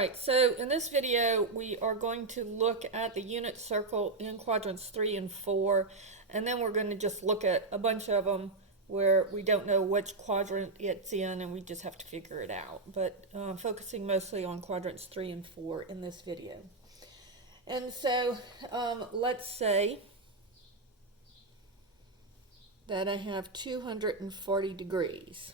Alright, so in this video we are going to look at the unit circle in quadrants 3 and 4, and then we're going to just look at a bunch of them where we don't know which quadrant it's in and we just have to figure it out. But focusing mostly on quadrants 3 and 4 in this video. And so let's say that I have 240 degrees.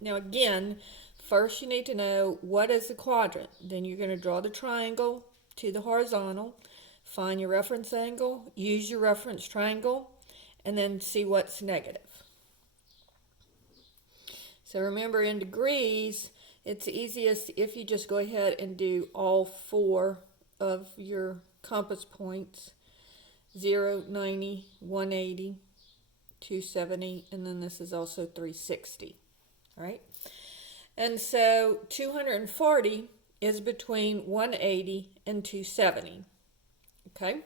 Now again, first you need to know what is a quadrant. Then you're going to draw the triangle to the horizontal, find your reference angle, use your reference triangle, and then see what's negative. So remember, in degrees, it's easiest if you just go ahead and do all four of your compass points: 0, 90, 180, 270, and then this is also 360. All right? And so 240 is between 180 and 270. Okay?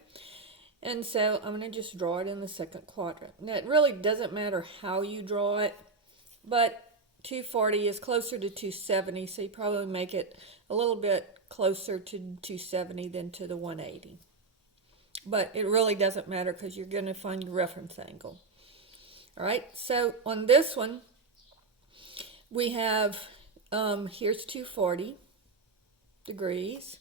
And so I'm going to just draw it in the second quadrant. Now, it really doesn't matter how you draw it, but 240 is closer to 270, so you probably make it a little bit closer to 270 than to the 180. But it really doesn't matter because you're going to find your reference angle. All right, so on this one, we have, here's 240 degrees,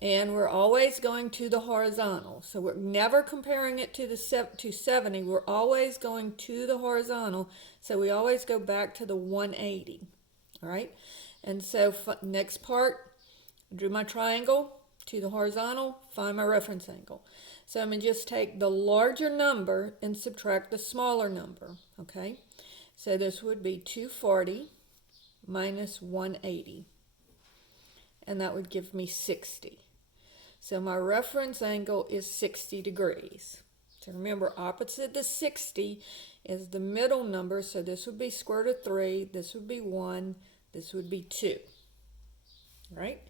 and we're always going to the horizontal. So we're never comparing it to the 270. We're always going to the horizontal. So we always go back to the 180. All right. And so next part, I drew my triangle to the horizontal, find my reference angle. So I'm going to just take the larger number and subtract the smaller number. Okay. So this would be 240 minus 180. And that would give me 60. So my reference angle is 60 degrees. So remember, opposite the 60 is the middle number. So this would be square root of 3. This would be 1. This would be 2. Right?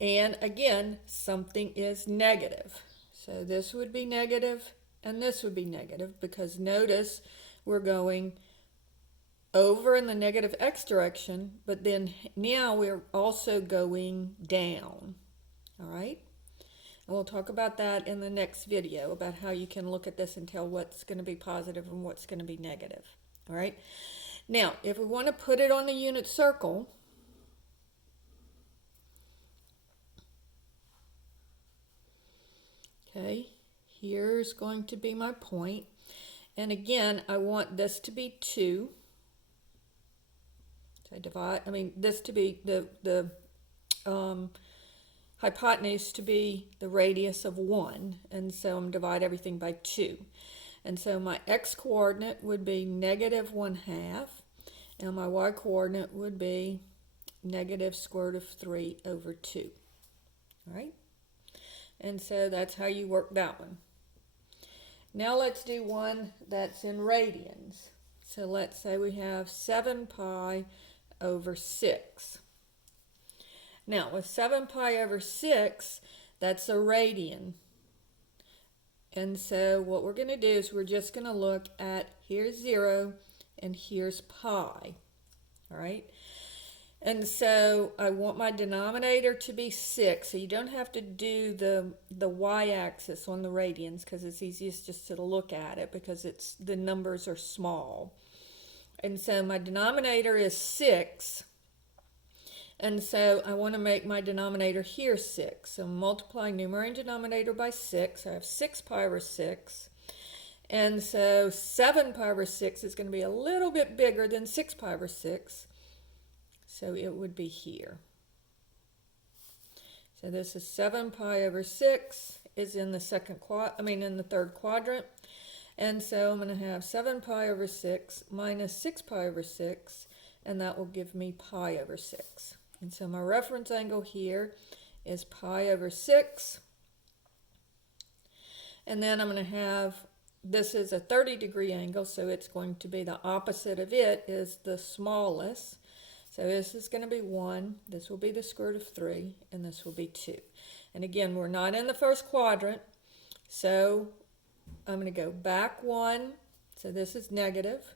And again, something is negative. So this would be negative and this would be negative, because notice we're going over in the negative x direction, but then now we're also going down. All right? And we'll talk about that in the next video, about how you can look at this and tell what's going to be positive and what's going to be negative. All right? Now, if we want to put it on the unit circle, okay, here's going to be my point. And again, I want this to be 2. So this to be the hypotenuse to be the radius of 1, and so I'm divide everything by 2. And so my x-coordinate would be negative 1/2, and my y-coordinate would be negative square root of 3 over 2. All right? And so that's how you work that one. Now let's do one that's in radians. So let's say we have 7 pi over 6. Now, with 7 pi over 6, that's a radian. And so what we're going to do is we're just going to look at, here's 0 and here's pi. All right? And so I want my denominator to be 6. So you don't have to do the y-axis on the radians, because it's easiest just to look at it because the numbers are small. And so my denominator is 6. And so I want to make my denominator here 6. So multiply numerator and denominator by 6. I have 6 pi over 6. And so 7 pi over 6 is going to be a little bit bigger than 6 pi over 6. So it would be here. So this is 7 pi over 6 is in the in the third quadrant. And so I'm going to have 7 pi over 6 minus 6 pi over 6, and that will give me pi over 6. And so my reference angle here is pi over 6. And then I'm going to have, this is a 30-degree angle, so it's going to be the opposite of it is the smallest. So this is going to be 1, this will be the square root of 3, and this will be 2. And again, we're not in the first quadrant, so I'm going to go back 1, so this is negative,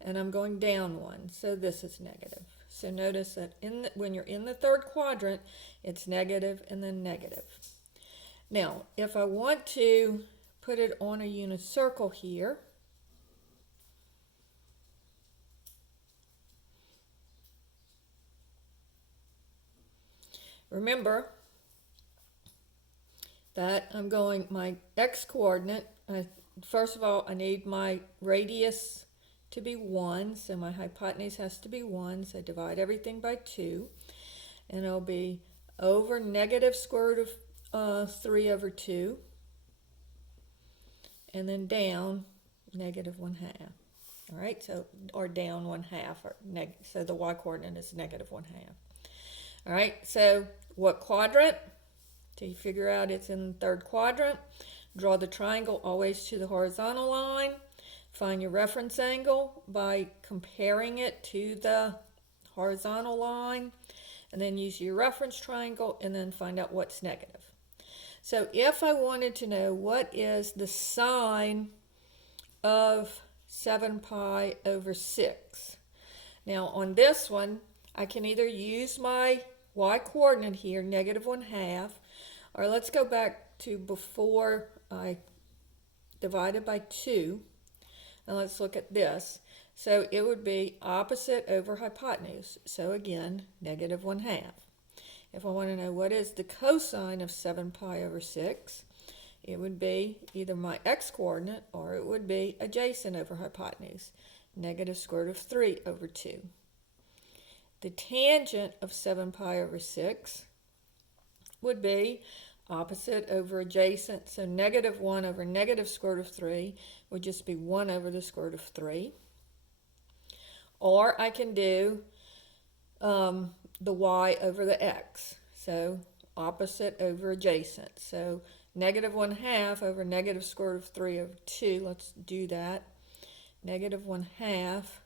and I'm going down 1, so this is negative. So notice that when you're in the third quadrant, it's negative and then negative. Now, if I want to put it on a unit circle here, remember that I'm going my x-coordinate. First of all, I need my radius to be 1, so my hypotenuse has to be 1, so I divide everything by 2, and it'll be over negative square root of 3 over 2, and then down negative 1/2. All right, so, or down 1/2, or so the y-coordinate is negative 1/2. All right, so what quadrant? So you figure out it's in the third quadrant. Draw the triangle always to the horizontal line. Find your reference angle by comparing it to the horizontal line, and then use your reference triangle, and then find out what's negative. So if I wanted to know what is the sine of 7 pi over 6, now on this one, I can either use my y-coordinate here, negative 1/2, or let's go back to before I divided by 2, and let's look at this. So it would be opposite over hypotenuse. So again, negative 1/2. If I want to know what is the cosine of 7 pi over 6, it would be either my x-coordinate or it would be adjacent over hypotenuse, negative square root of 3 over 2. The tangent of 7 pi over 6 would be opposite over adjacent, so negative 1 over negative square root of 3 would just be 1 over the square root of 3. Or I can do the y over the x, so opposite over adjacent. So negative 1/2 over negative square root of 3 over 2, let's do that. Negative 1/2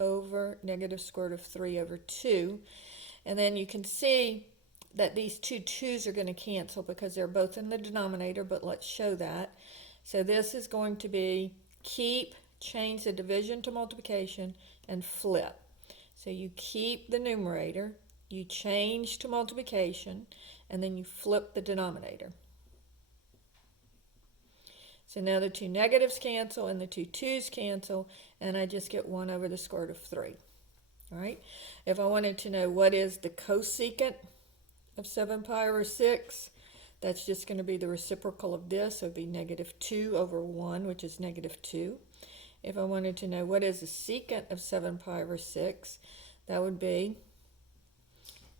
over negative square root of 3 over 2. And then you can see that these two 2's are going to cancel because they're both in the denominator, but let's show that. So this is going to be change the division to multiplication, and flip. So you keep the numerator, you change to multiplication, and then you flip the denominator. So now the two negatives cancel and the two 2's cancel, and I just get 1 over the square root of 3. All right. If I wanted to know what is the cosecant of 7 pi over 6, that's just going to be the reciprocal of this, so it would be negative 2 over 1, which is negative 2. If I wanted to know what is the secant of 7 pi over 6, that would be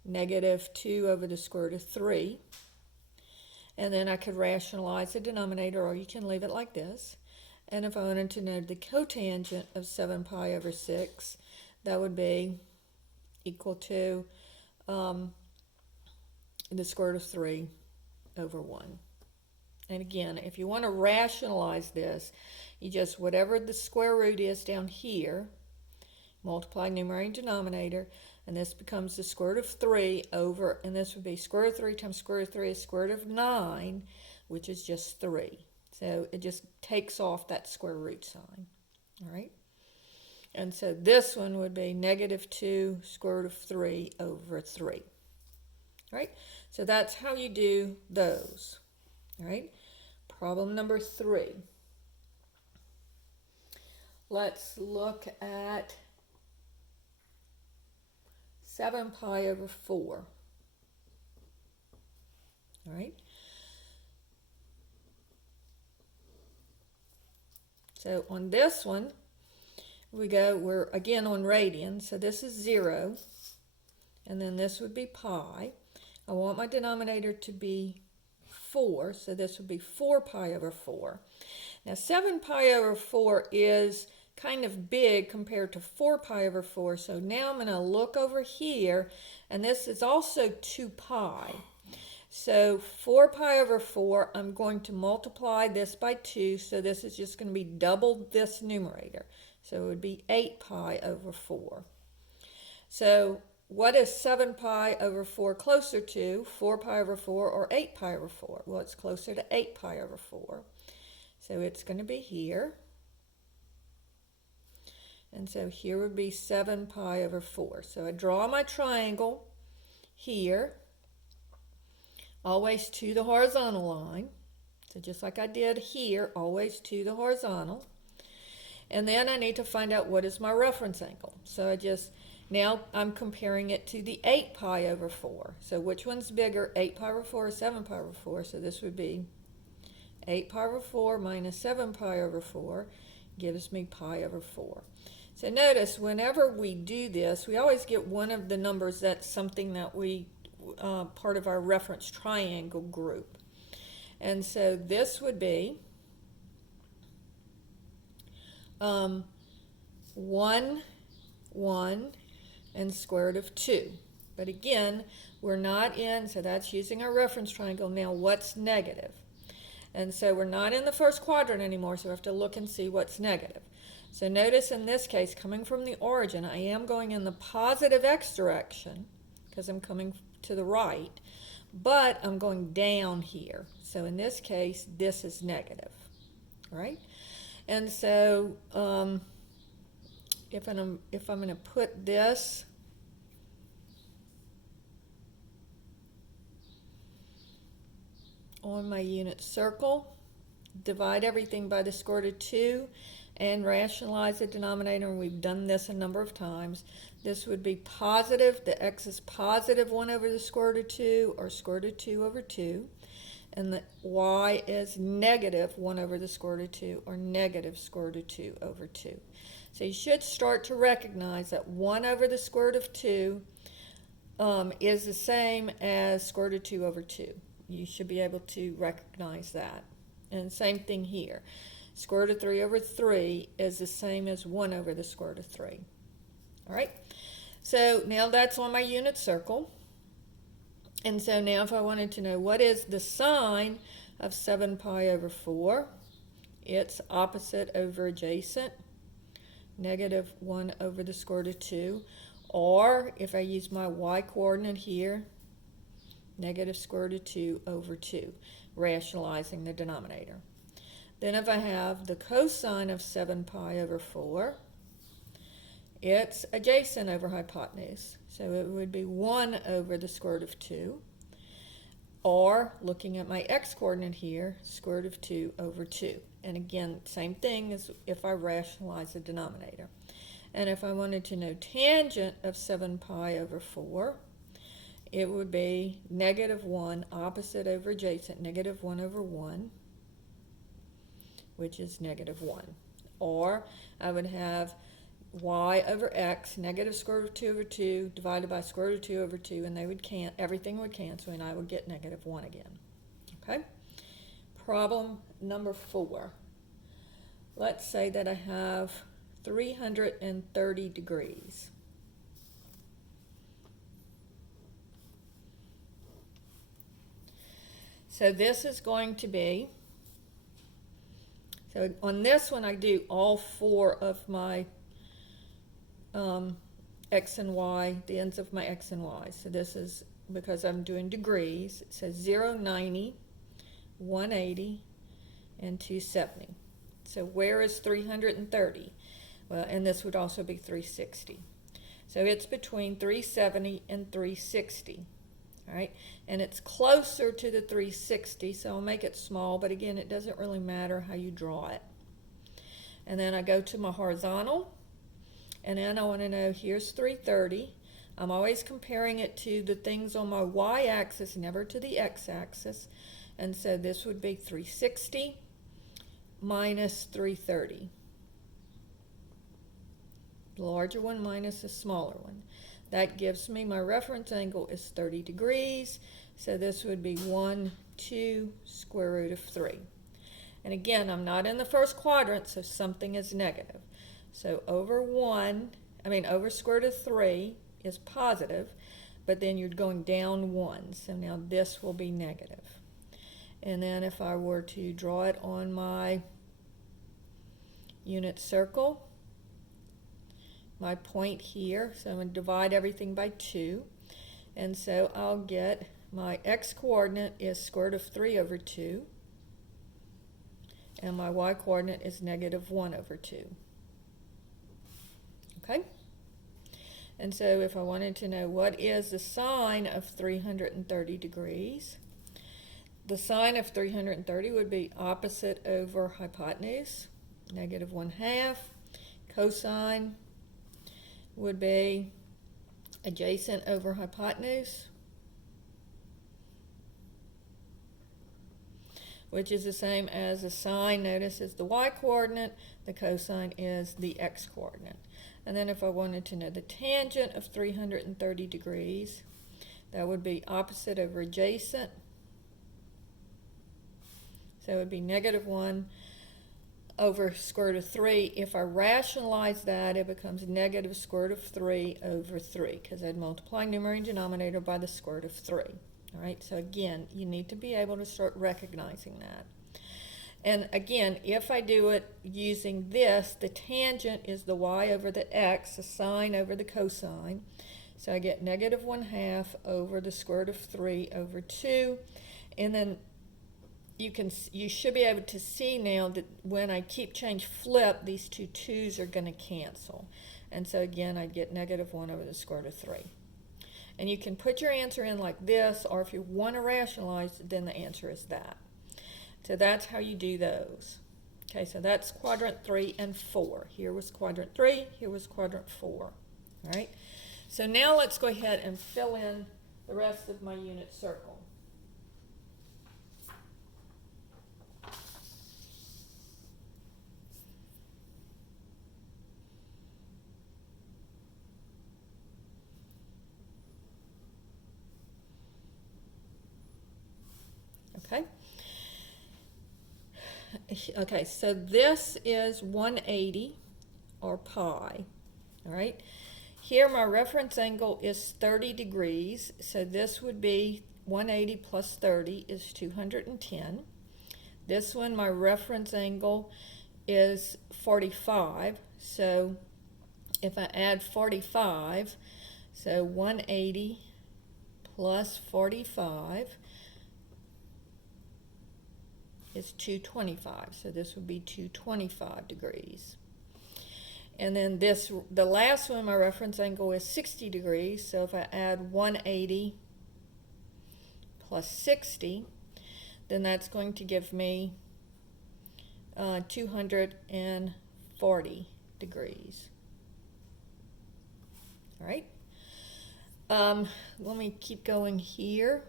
negative 2 over the square root of 3. And then I could rationalize the denominator, or you can leave it like this. And if I wanted to know the cotangent of 7 pi over 6, that would be equal to the square root of 3 over 1. And again, if you want to rationalize this, you just, whatever the square root is down here, multiply numerator and denominator, and this becomes the square root of 3 over, and this would be square root of 3 times square root of 3 is square root of 9, which is just 3. So it just takes off that square root sign. All right? And so this one would be negative 2 square root of 3 over 3. All right? So that's how you do those. All right? Problem number 3. Let's look at 7 pi over 4. All right? So on this one, we're again on radians, so this is 0, and then this would be pi. I want my denominator to be 4, so this would be 4 pi over 4. Now 7 pi over 4 is kind of big compared to 4 pi over 4, so now I'm going to look over here, and this is also 2 pi. So 4 pi over 4, I'm going to multiply this by 2, so this is just going to be double this numerator. So it would be 8 pi over 4. So what is 7 pi over 4 closer to, 4 pi over 4 or 8 pi over 4? Well, it's closer to 8 pi over 4. So it's going to be here. And so here would be 7 pi over 4. So I draw my triangle here, always to the horizontal line. So just like I did here, always to the horizontal. And then I need to find out what is my reference angle. So now I'm comparing it to the 8 pi over 4. So which one's bigger, 8 pi over 4 or 7 pi over 4? So this would be 8 pi over 4 minus 7 pi over 4 gives me pi over 4. So notice whenever we do this, we always get one of the numbers that's something that we, part of our reference triangle group. And so this would be 1, 1, and square root of 2. But again, we're not in, so that's using our reference triangle. Now what's negative? And so we're not in the first quadrant anymore, so we have to look and see what's negative. So notice in this case, coming from the origin, I am going in the positive x direction because I'm coming to the right, but I'm going down here. So in this case, this is negative, right? And so if I'm going to put this on my unit circle, divide everything by the square root of 2, and rationalize the denominator, and we've done this a number of times. This would be positive, the x is positive 1 over the square root of 2, or square root of 2 over 2, and the y is negative 1 over the square root of 2, or negative square root of 2 over 2. So you should start to recognize that 1 over the square root of 2 is the same as square root of 2 over 2. You should be able to recognize that. And same thing here. Square root of 3 over 3 is the same as 1 over the square root of 3. All right, so now that's on my unit circle. And so now if I wanted to know what is the sign of 7 pi over 4, it's opposite over adjacent, negative 1 over the square root of 2. Or if I use my y coordinate here, negative square root of 2 over 2, rationalizing the denominator. Then if I have the cosine of 7 pi over 4, it's adjacent over hypotenuse. So it would be 1 over the square root of 2. Or, looking at my x-coordinate here, square root of 2 over 2. And again, same thing as if I rationalize the denominator. And if I wanted to know tangent of 7 pi over 4, it would be negative 1, opposite over adjacent, negative 1 over 1, which is negative 1. Or I would have y over x, negative square root of 2 over 2, divided by square root of 2 over 2, and they would everything would cancel, and I would get negative 1 again. Okay? Problem number 4. Let's say that I have 330 degrees. So this is going to be, so on this one I do all 4 of my x and y, the ends of my x and y. So this is, because I'm doing degrees, it says 0, 90, 180, and 270. So where is 330? Well, and this would also be 360. So it's between 370 and 360. All right, and it's closer to the 360, so I'll make it small, but again, it doesn't really matter how you draw it. And then I go to my horizontal, and then I want to know, here's 330. I'm always comparing it to the things on my y-axis, never to the x-axis. And so this would be 360 minus 330. The larger one minus the smaller one. That gives me, my reference angle is 30 degrees. So this would be 1, 2, square root of 3. And again, I'm not in the first quadrant, so something is negative. So over square root of 3 is positive, but then you're going down 1. So now this will be negative. And then if I were to draw it on my unit circle, my point here, so I'm going to divide everything by 2. And so I'll get my x-coordinate is square root of 3 over 2. And my y-coordinate is negative 1 over 2. okay? And so if I wanted to know what is the sine of 330 degrees, the sine of 330 would be opposite over hypotenuse, negative 1/2. Cosine would be adjacent over hypotenuse, which is the same as the sine. Notice is the y-coordinate, the cosine is the x-coordinate. And then if I wanted to know the tangent of 330 degrees, that would be opposite over adjacent. So it would be negative 1 over square root of 3. If I rationalize that, it becomes negative square root of 3 over 3, because I'd multiply numerator and denominator by the square root of 3. All right, so again, you need to be able to start recognizing that. And again, if I do it using this, the tangent is the y over the x, the sine over the cosine. So I get negative 1/2 over the square root of 3 over 2. And then you should be able to see now that when I keep change flip, these two 2's are going to cancel. And so again, I get negative 1 over the square root of 3. And you can put your answer in like this, or if you want to rationalize, then the answer is that. So that's how you do those. Okay, so that's quadrant 3 and 4. Here was quadrant 3, here was quadrant 4. All right, so now let's go ahead and fill in the rest of my unit circle. Okay. Okay, so this is 180 or pi. All right. Here my reference angle is 30 degrees, so this would be 180 plus 30 is 210. This one, my reference angle is 45, so if I add 45, so 180 plus 45 is 225, so this would be 225 degrees. And then this, the last one, my reference angle is 60 degrees, so if I add 180 plus 60, then that's going to give me 240 degrees. All right, let me keep going here.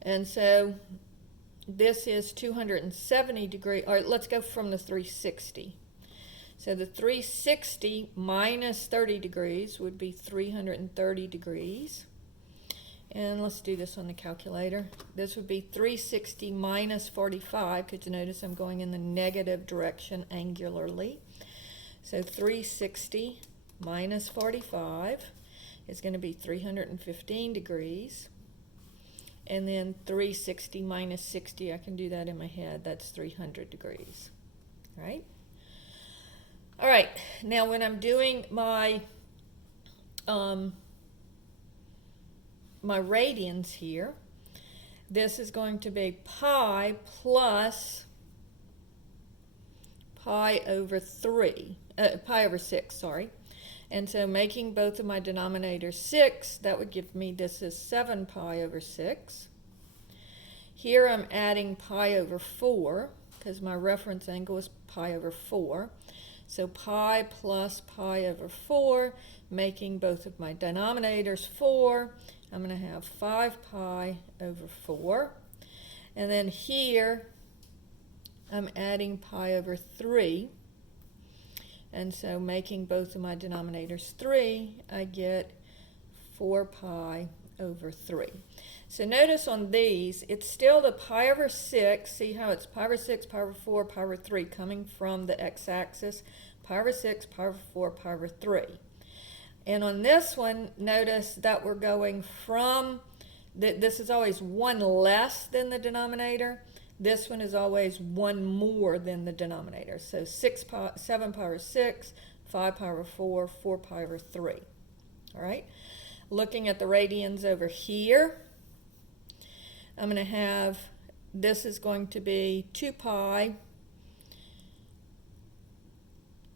And so this is 270 degrees. All right, let's go from the 360. So the 360 minus 30 degrees would be 330 degrees. And let's do this on the calculator. This would be 360 minus 45, because you notice I'm going in the negative direction angularly. So 360 minus 45 is going to be 315 degrees. And then 360 minus 60, I can do that in my head, that's 300 degrees, right? All right, now when I'm doing my my radians here, this is going to be pi plus pi over 6, sorry. And so making both of my denominators 6, that would give me, this is 7 pi over 6. Here I'm adding pi over 4, because my reference angle is pi over 4. So pi plus pi over 4, making both of my denominators 4. I'm going to have 5 pi over 4. And then here I'm adding pi over 3. And so making both of my denominators 3, I get 4 pi over 3. So notice on these, it's still the pi over 6. See how it's pi over 6, pi over 4, pi over 3 coming from the x-axis. Pi over 6, pi over 4, pi over 3. And on this one, notice that we're going from, this is always 1 less than the denominator. This one is always 1 more than the denominator. So 7 pi over 6, 5 pi over 4, 4 pi over 3. All right. Looking at the radians over here, I'm going to have, this is going to be 2 pi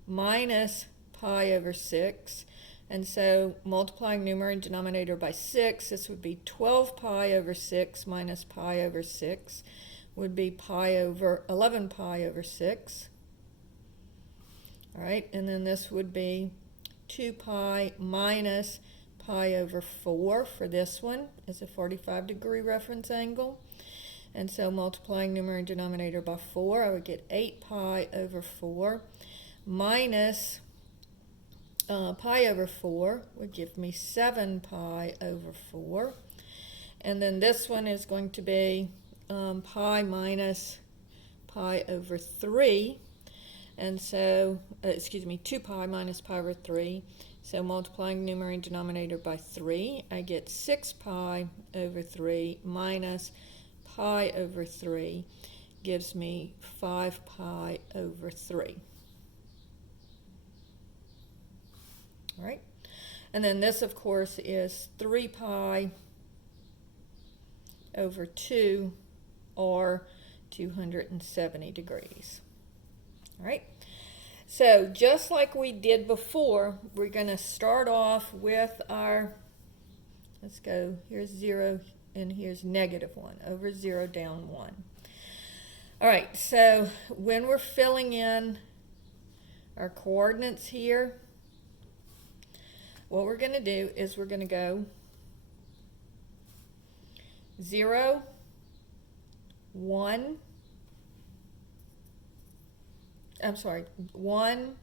minus pi over 6. And so multiplying numerator and denominator by 6, this would be 12 pi over 6 minus pi over 6 would be 11 pi over 6. All right, and then this would be 2 pi minus pi over 4 for this one is a 45-degree reference angle. And so multiplying numerator and denominator by 4, I would get 8 pi over 4 minus pi over 4 would give me 7 pi over 4. And then this one is going to be pi minus pi over 3. And so, 2 pi minus pi over 3. So multiplying numerator and denominator by 3, I get 6 pi over 3 minus pi over 3 gives me 5 pi over 3. All right, and then this, of course, is 3 pi over 2, or 270 degrees. All right, so just like we did before, we're going to start off with our, let's go, here's 0 and here's -1, over 0, down 1. All right, so when we're filling in our coordinates here, what we're going to do is we're going to go 0, 1, 1,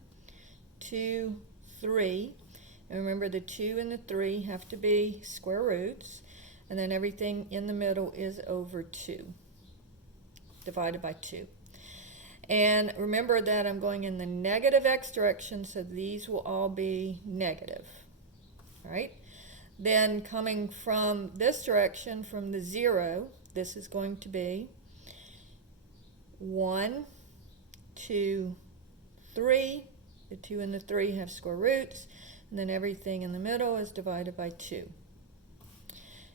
2, 3. And remember, the 2 and the 3 have to be square roots. And then everything in the middle is over 2, divided by 2. And remember that I'm going in the negative x direction, so these will all be negative. All right? Then coming from this direction, from the 0, this is going to be 1, 2, 3. The 2 and the 3 have square roots, and then everything in the middle is divided by 2.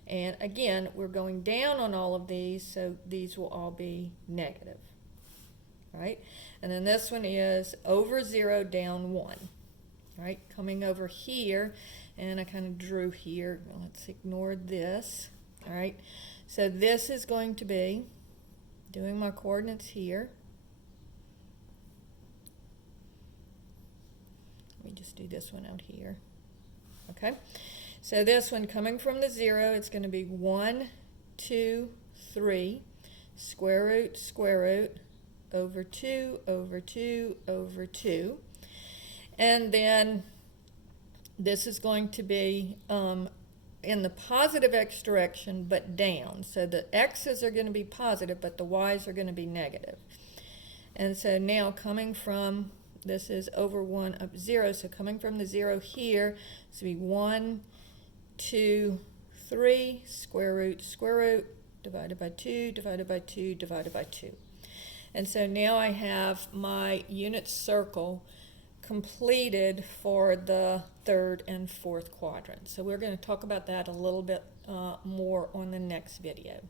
And again, we're going down on all of these, so these will all be negative. All right? And then this one is over 0, down 1. All right? Coming over here, and I kind of drew here. Well, let's ignore this. All right? So this is going to be, doing my coordinates here. Let me just do this one out here. Okay? So this one, coming from the 0, it's going to be 1, 2, 3, square root, over 2, over 2, over 2. And then this is going to be in the positive x direction, but down. So the x's are going to be positive, but the y's are going to be negative. And so now coming from, this is over 1, up 0, so coming from the 0 here, it's going to be 1, 2, 3, square root, divided by 2, divided by 2, divided by 2. And so now I have my unit circle completed for the third and fourth quadrant. So we're going to talk about that a little bit more on the next video.